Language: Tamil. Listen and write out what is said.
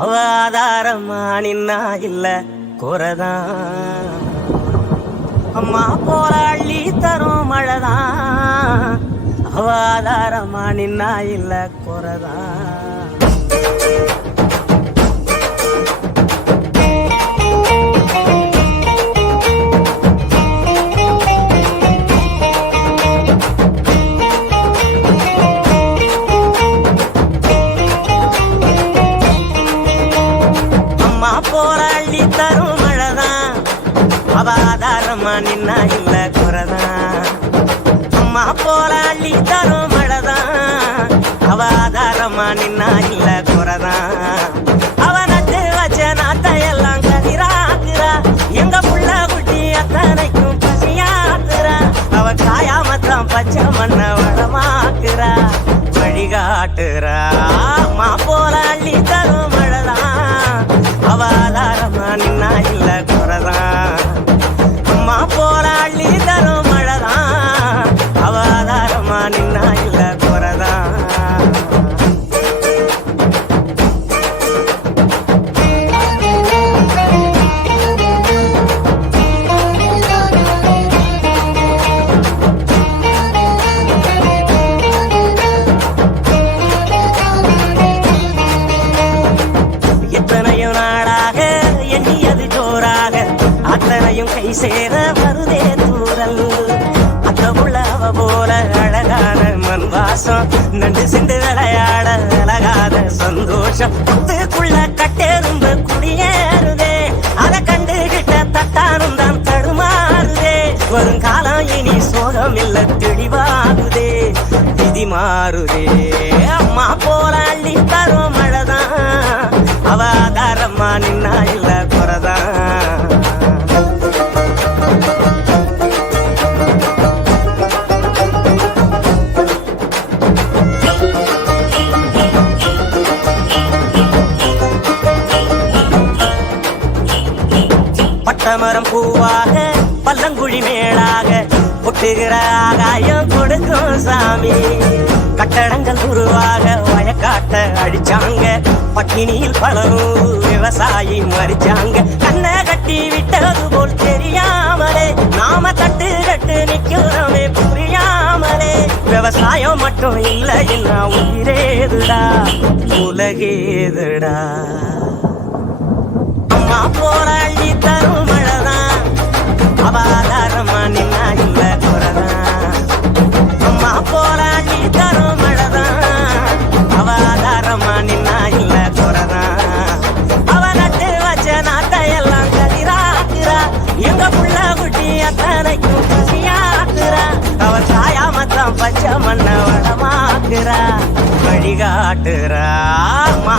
அவ ஆதாரமா நின்னா இல்ல குறதான். அம்மா போல அள்ளி தரும் மழைதான். அவ ஆதாரமா நின்னா இல்ல குறதான். போல அள்ளி தரும் மழைதான். அவ ஆதாரமா நின்னா இல்ல குறதான். அம்மா போல அள்ளி தரும் மழைதான். அவ ஆதாரமா நின்னா இல்ல குறதான். அவ நட்டு வச்ச நாத்தையெல்லாம் கதிராக்குறா. எங்க புள்ள குட்டி அத்தனைக்கும் பசியாக்குறா. அவ காயாமத்தான் பச்சை மண்ண வளமாக்குறா. வழிகாட்டுறா. அம்மா போல அள்ளி தரும் மழைதான். அவ ஆதாரமா நின்னா இல்ல குறதான். அம்மா போல அள்ளி தரும் மழைதான். அவ ஆதாரமா நின்னா இல்ல குறதான். எத்தனையும் நாளாக எண்ணியது ஜோராக அத்தனையும் கை சேர வருதே தூரல். அத்த உள்ள அவ போல அழகான மண் வாசம் நண்டு சிண்டு விளையாட அழகாத சந்தோஷம். பத்துக்குள்ள கட்டெரும்பு குடியேறுதே. அதை கண்டுகிட்ட தட்டானும் தான் தடுமாறுதே. வருங்காலம் இனி சோகம் இல்ல தெளிவாகுதே. விதி மாறுதே. அம்மா போல அள்ளி தரும் மழைதான். அவ ஆதாரமா நின்னா இல்ல குறதான். பட்டமரம் பூவாக பல்லங்குழி மேலாக பொட்டுகிற ஆகாயம் கொடுக்கும் சாமி. கட்டடங்கள் உருவாக வயக்காட்ட அடிச்சாங்க. பட்டினியில் பலரும் விவசாயி மறிச்சாங்க. கண்ணை கட்டி விட்டது போல் தெரியாமலே நாம தட்டு கட்டு நிக்கிறோமே புரியாமலே. விவசாயம் மட்டும் இல்ல என்ன உயிரேதுடா உலகேதுடா. அம்மா போல அள்ளி தரும் மழைதான். அவ ஆதாரமா நின்னா இல்ல குறதான். அம்மா போல அள்ளி தரும் மழைதான். அவ ஆதாரமா நின்னா இல்ல குறதான். அவ நட்டு வச்ச நாத்தையெல்லாம் கதிராக்குறா. எங்க புள்ள குட்டி அத்தனைக்கும் பசியாக்குறா. அவ சாயாமத்தான் பச்சை மண்ண வளமாக்குறா. வழிகாட்டுறா. அம்மா